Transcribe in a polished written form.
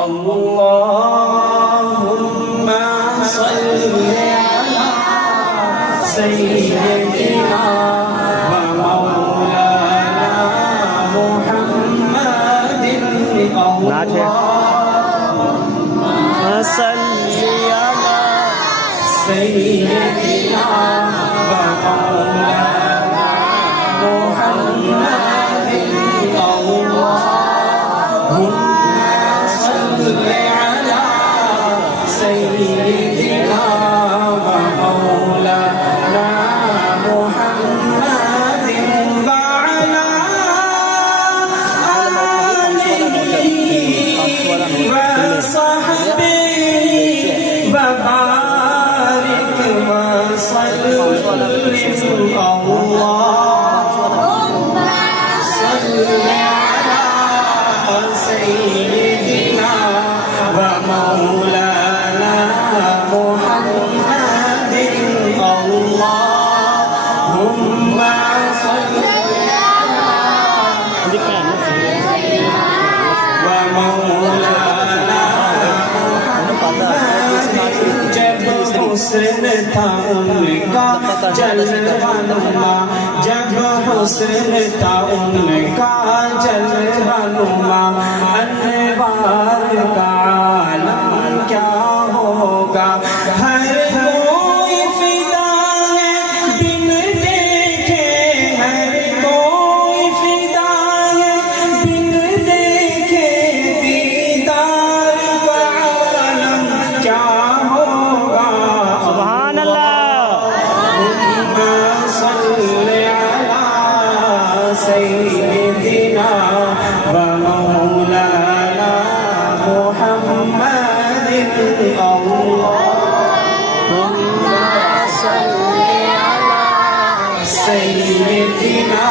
अल्लाहुम्मा सल्ली अला सय्यिदिना व मौलाना मुहम्मदिन अल्लाहुम्मा सल्ली अला सय्यिदिना व मौलाना मुहम्मदिन अल्लाहुम्मा सय्यिदिना व मौलाना मुहम्मदिन व अला आलिहि व सहबिहि व बारिक व सल्लिम अल्लाहुम्मा सल्ली अला सय्यिदिना व मौलाना मुहम्मदिन अल्लाहुम्मा सल्ली अला व मौलाना मुहम्मदिन। जब हुस्न था उनका जलवा नुमा, जब हुस्न था उनका जलवा नुमा, अनवार का आलम क्या होगा। हर कोई फिदा है बिन देखे, हर कोई फिदा है बिन देखे, दीदार का आलम क्या होगा। सुभान अल्लाह। अल्लाहुम्मा सल्ली अला सय्यिदिना व मौलाना मुहम्मदिन अल्लाहुम्मा सल्ली अला सय्यिदिना